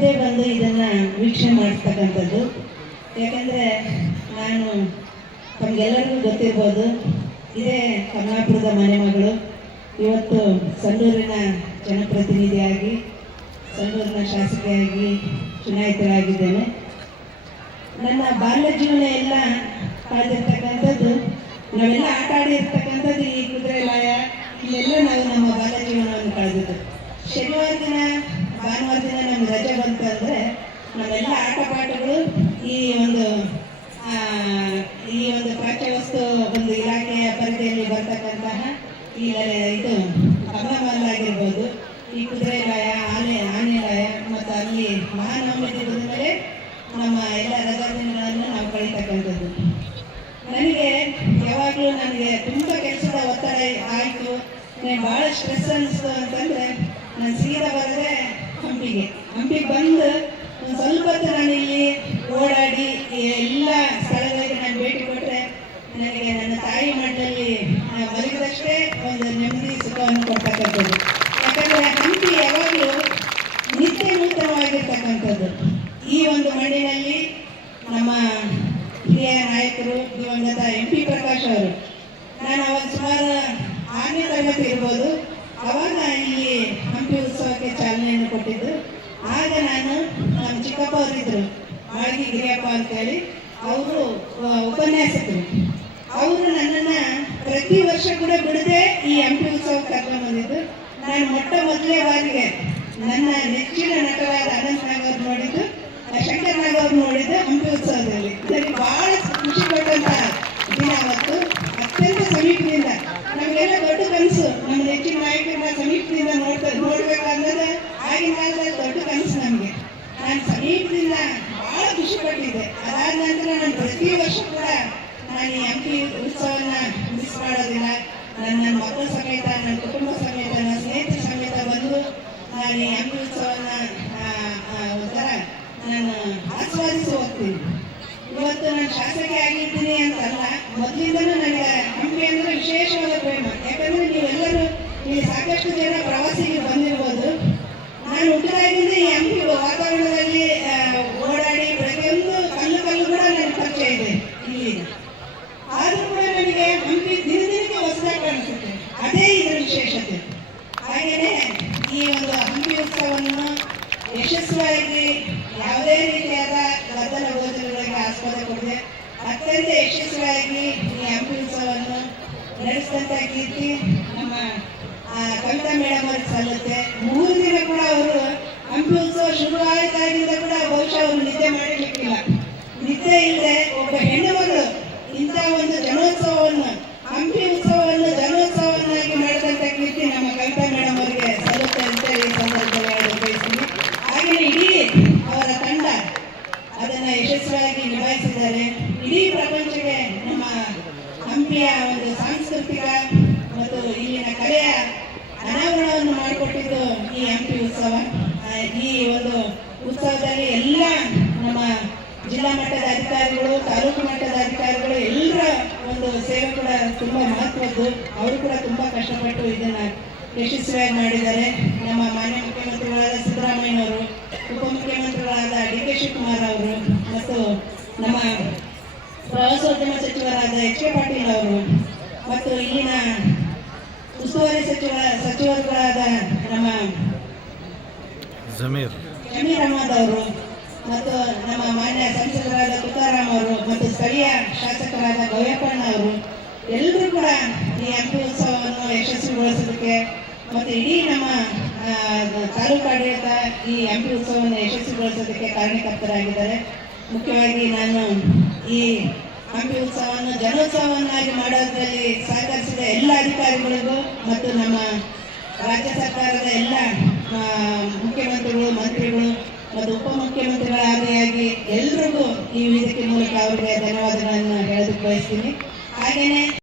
ತಪ್ಪದೇ ಬಂದು ಇದನ್ನು ವೀಕ್ಷಣೆ ಮಾಡಿಸ್ತಕ್ಕಂಥದ್ದು. ಯಾಕಂದರೆ ನಾನು ತಮಗೆಲ್ಲರಿಗೂ ಗೊತ್ತಿರ್ಬೋದು, ಇದೇ ಕಮಲಾಪುರದ ಮನೆ ಮಗಳು. ಇವತ್ತು ಸಂಡೂರಿನ ಜನಪ್ರತಿನಿಧಿಯಾಗಿ, ಸಂಡೂರಿನ ಶಾಸಕಿಯಾಗಿ ಚುನಾಯಿತರಾಗಿದ್ದೇನೆ. ನನ್ನ ಬಾಲ್ಯ ಜೀವನ ಎಲ್ಲ ಕಳೆದಿರ್ತಕ್ಕಂಥದ್ದು, ನಾವೆಲ್ಲ ಆಟ ಆಡಿರ್ತಕ್ಕಂಥದ್ದು ಈ ಕುದುರೆ ಲಾಯ, ಇಲ್ಲೆಲ್ಲ ನಾವು ನಮ್ಮ ಬಾಲ್ಯ ಜೀವನವನ್ನು ಕಳೆದಿದ್ದು. ಶನಿವಾರ ದಿನ ಭಾನುವಾರ ದಿನ ನಮ್ಗೆ ರಜೆ ಬಂತಂದರೆ ನಾವೆಲ್ಲ ಆಟ ಪಾಠಗಳು ಈ ಒಂದು ಪ್ರಾಚ್ಯವಸ್ತು ಒಂದು ಇಲಾಖೆಯ ಪರಿಧಿಯಲ್ಲಿ ಬರ್ತಕ್ಕಂತಹ ಇದು ಕಮಲಮಲ್ಲ ಆಗಿರ್ಬೋದು, ಈ ಕುದುರೆ ಲಾಯ, ಆನೆ ಲಾಯ, ಮತ್ತು ಅಲ್ಲಿ ಮಹಾನವಮಿ ದಿನದ ಮೇಲೆ ನಮ್ಮ ಎಲ್ಲ ರಜಾ ದಿನಗಳನ್ನು ನಾವು ಕಳೀತಕ್ಕಂಥದ್ದು. ನನಗೆ ತುಂಬ ಕೆಲಸದ ಒತ್ತಡ ಆಯಿತು, ನನಗೆ ಭಾಳ ಸ್ಟ್ರೆಸ್ ಅನ್ನಿಸ್ತು ಅಂತಂದರೆ ನಾನು ಸೀದಾ ಬರದೆ ಹಂಪಿಗೆ ಬಂದು ಒಂದು ಸ್ವಲ್ಪ ಹೊತ್ತು ನಾನು ಇಲ್ಲಿ ಓಡಾಡಿ ಎಲ್ಲ ಸ್ಥಳಗಳಿಗೆ ನಾನು ಭೇಟಿ ಕೊಟ್ಟರೆ ನನಗೆ ನನ್ನ ತಾಯಿ ಮಠದಲ್ಲಿ ಮಲಗಿದಷ್ಟೇ ಒಂದು ನೆಮ್ಮದಿ ಸುಖವನ್ನು ಕೊಡ್ತಕ್ಕಂಥದ್ದು. ಯಾಕಂದರೆ ಹಂಪಿ ಯಾವಾಗಲೂ ನಿತ್ಯ ನೂತನವಾಗಿರ್ತಕ್ಕಂಥದ್ದು. ಈ ಒಂದು ಮಣ್ಣಿನಲ್ಲಿ ನಮ್ಮ ಹಿರಿಯ ನಾಯಕರು ದಿವಂಗತ MP ಪ್ರಕಾಶ್ ಅವರು, ನಾನು ಅವಾಗ ಸುಮಾರು 6ನೇ ತರಗತಿ ಇರ್ಬೋದು, ಅವಾಗ ಇಲ್ಲಿ ಹಂಪಿ ಉತ್ಸವಕ್ಕೆ ಚಾಲನೆಯನ್ನು ಕೊಟ್ಟಿದ್ದು. ಆಗ ನಾನು ನಮ್ಮ ಚಿಕ್ಕಪ್ಪ ಅವರಿದ್ದರು, ಮಾಳ್ಗಿ ಗಿರಿಯಪ್ಪ ಅಂತೇಳಿ, ಅವರು ಉಪನ್ಯಾಸಕರು. ಅವರು ನನ್ನನ್ನು ಪ್ರತಿ ವರ್ಷ ಕೂಡ ಬಿಡದೆ ಈ ಹಂಪಿ ಉತ್ಸವಕ್ಕೆ ಕರ್ಕೊಂಡು ಬಂದಿದ್ದು. ನಾನು ಮೊದಲೇ ಬಾರಿಗೆ ನನ್ನ ನೆಚ್ಚಿನ ನಟರಾದ ಅನಂತ್ ನಾಗ್ ಅವ್ರು ನೋಡಿದ್ದು, ಶಂಕರ್ ನಾಗ್ ಅವ್ರು ನೋಡಿದ್ದು ಹಂಪಿ ಉತ್ಸವದಲ್ಲಿ. ನನಗೆ ಭಾಳ ಖುಷಿ ಕೊಟ್ಟಂತ ದಿನ ಅವತ್ತು. ಅತ್ಯಂತ ಸಮೀಪದಿಂದ, ನಮಗೆಲ್ಲ ದೊಡ್ಡ ಕನಸು, ನಮ್ಮ ನೆಚ್ಚಿನ ನಾಯಕರನ್ನ ಸಮೀಪದಿಂದ ನೋಡ್ಬೇಕನ್ನೋದು ಆಗಿನ ಕಾಲದಲ್ಲಿ ದೊಡ್ಡ ಕನಸು ನಮಗೆ. ನಾನು ಸಮೀಪದಿಂದ ಭಾಳ ಖುಷಿ ಪಟ್ಟಿದ್ದೆ. ಅದಾದ ನಂತರ ನಾನು ಪ್ರತಿ ವರ್ಷ ಕೂಡ ನಾನು ಈ ಹಂಪಿ ಉತ್ಸವನ ಮಿಸ್ ಮಾಡೋದಿಲ್ಲ. ನನ್ನ ಮಕ್ಕಳ ಸಮೇತ, ನನ್ನ ಕುಟುಂಬ ಸಮೇತ, ನನ್ನ ಸ್ನೇಹಿತರ ಸಮೇತ ಬಂದು ನಾನು ಈ ಹಂಪಿ ಉತ್ಸವನ ಒಂಥರ ನಾನು ಆಸ್ವಾದಿಸಿ ಹೋಗ್ತೀನಿ. ಇವತ್ತು ನಾನು ಶಾಸಕಿ ಆಗಿದ್ದೀನಿ ಅಂತಲ್ಲ, ಮೊದಲಿಂದಲೂ ನನಗೆ ಹಂಪಿ ಅಂದರೆ ವಿಶೇಷವಾದ ಪ್ರೇಮ. ಯಾಕಂದರೆ ನೀವೆಲ್ಲರೂ ಇಲ್ಲಿ ಸಾಕಷ್ಟು ಜನ ಪ್ರವಾಸಿಗೆ ಬಂದಿರ್ಬೋದು. ನಾನು ಹುಟ್ಟಿದಾಗಿಂದ ಈ ಹಂಪಿ ವಾತಾವರಣದಲ್ಲಿ ಓಡಾಡಿ ಪ್ರತಿಯೊಂದು ಕಲ್ಲು ಕೂಡ ನನಗೆ ಪರಿಚಯ ಇದೆ ಇಲ್ಲಿ. ಆದರೂ ಕೂಡ ನನಗೆ ಹಂಪಿ ದಿನದಿನಕ್ಕೆ ಹೊಸದಾಗಿ ಕಾಣಿಸುತ್ತೆ. ಅದೇ ಇದರ ವಿಶೇಷತೆ. ಹಾಗೆಯೇ ಈ ಒಂದು ಹಂಪಿ ಉತ್ಸವವನ್ನು ಯಶಸ್ವಿಯಾಗಿ ಯಾವುದೇ ರೀತಿಯಾದ ಗದ್ದಲ ಗೋಜಲಗಳಿಗೆ ಆಸ್ಪದ ಕೊಡದೆ ಅತ್ಯಂತ ಯಶಸ್ವಿಯಾಗಿ ಈ ಹಂಪಿ ಉತ್ಸವವನ್ನು ನಡೆಸಿದಂಥ ಕೀರ್ತಿ ನಮ್ಮ ಕವಿತಾ ಮೇಡಮ್ ಅವ್ರಿಗೆ ಸಲ್ಲುತ್ತೆ. 3 ದಿನ ಕೂಡ ಅವರು ಹಂಪಿ ಉತ್ಸವ ಶುರುವಾಯಿತಾಗಿಂದ ಕೂಡ ಬಹುಶಃ ಅವರು ನಿದ್ದೆ ಮಾಡಿರ್ಲಿಕ್ಕಿಲ್ಲ. ನಿದ್ದೆ ಇಲ್ಲದೆ ಒಬ್ಬ ಹೆಣ್ಣು ಮಗಳು ಇಂಥ ಒಂದು ಜನೋತ್ಸವವನ್ನು, ಹಂಪಿ ಉತ್ಸವವನ್ನು ಜನೋತ್ಸವವನ್ನಾಗಿ ಮಾಡಿದಂಥ ಕೀರ್ತಿ ನಮ್ಮ ಕವಿತಾ ಮೇಡಮ್ ಅವರಿಗೆ ಸಲ್ಲುತ್ತೆ ಅಂತೇಳಿ ಈ ಸಂದರ್ಭದಲ್ಲಿ ಹೇಳಲು ಬಯಸ್ತೀನಿ. ಹಾಗೆಯೇ ಇಡೀ ಅವರ ತಂಡ ಅದನ್ನು ಯಶಸ್ವಿಯಾಗಿ ನಿಭಾಯಿಸಿದ್ದಾರೆ. ಇಡೀ ಪ್ರಪಂಚಕ್ಕೆ ನಮ್ಮ ಹಂಪಿಯ ಒಂದು ಸಾಂಸ್ಕೃತಿಕ ಮತ್ತು ಇಲ್ಲಿನ ಕಲೆಯ ಅನಾವರಣವನ್ನು ಮಾಡಿಕೊಟ್ಟಿದ್ದು ಈ ಹಂಪಿ ಉತ್ಸವ. ಈ ಒಂದು ಉತ್ಸವದಲ್ಲಿ ಎಲ್ಲ ನಮ್ಮ ಜಿಲ್ಲಾ ಮಟ್ಟದ ಅಧಿಕಾರಿಗಳು, ತಾಲೂಕು ಮಟ್ಟದ ಅಧಿಕಾರಿಗಳು ಎಲ್ಲರ ಒಂದು ಸೇವೆ ಕೂಡ ತುಂಬ ಮಹತ್ವದ್ದು. ಅವರು ಕೂಡ ತುಂಬ ಕಷ್ಟಪಟ್ಟು ಇದನ್ನು ಯಶಸ್ವಿಯಾಗಿ ಮಾಡಿದ್ದಾರೆ. ನಮ್ಮ ಮಾನ್ಯ ಮುಖ್ಯಮಂತ್ರಿಗಳಾದ ಸಿದ್ದರಾಮಯ್ಯನವರು, ಉಪಮುಖ್ಯಮಂತ್ರಿಗಳಾದ DK ಶಿವಕುಮಾರ್ ಅವರು, ಮತ್ತು ನಮ್ಮ ಪ್ರವಾಸೋದ್ಯಮ ಸಚಿವರಾದ HK ಪಾಟೀಲ್ ಅವರು, ಮತ್ತು ಇಲ್ಲಿನ ಉಸ್ತುವಾರಿ ಸಚಿವರುಗಳಾದ ನಮ್ಮ ಜಮೀರ್ ಅಹಮದ್ ಅವರು, ಮತ್ತು ನಮ್ಮ ಮಾನ್ಯ ಸಂಸದರಾದ ತುಕಾರಾಮ್ ಅವರು, ಮತ್ತು ಸ್ಥಳೀಯ ಶಾಸಕರಾದ ಗೌಯಪ್ಪಣ್ಣ ಅವರು, ಎಲ್ಲರೂ ಕೂಡ ಈ ಹಂಪಿ ಉತ್ಸವವನ್ನು ಯಶಸ್ವಿಗೊಳಿಸೋದಕ್ಕೆ ಮತ್ತು ಇಡೀ ನಮ್ಮ ತಾಲೂಕು ಆಡಳಿತ ಈ ಹಂಪಿ ಉತ್ಸವವನ್ನು ಯಶಸ್ವಿಗೊಳಿಸೋದಕ್ಕೆ ಕಾರಣಕರ್ತರಾಗಿದ್ದಾರೆ. ಮುಖ್ಯವಾಗಿ ನಾನು ಈ ಹಂಪಿ ಉತ್ಸವವನ್ನು ಜನೋತ್ಸವವನ್ನಾಗಿ ಮಾಡೋದರಲ್ಲಿ ಸಹಕರಿಸಿದ ಎಲ್ಲ ಅಧಿಕಾರಿಗಳಿಗೂ ಮತ್ತು ನಮ್ಮ ರಾಜ್ಯ ಸರ್ಕಾರದ ಎಲ್ಲ ಮುಖ್ಯಮಂತ್ರಿಗಳು, ಮಂತ್ರಿಗಳು ಮತ್ತು ಉಪಮುಖ್ಯಮಂತ್ರಿಗಳ ಆದಿಯಾಗಿ ಎಲ್ರಿಗೂ ಈ ವೇದಿಕೆ ಮೂಲಕ ಅವರಿಗೆ ಧನ್ಯವಾದಗಳನ್ನು ಹೇಳೋದಕ್ಕೆ ಬಯಸ್ತೀನಿ. ಹಾಗೆಯೇ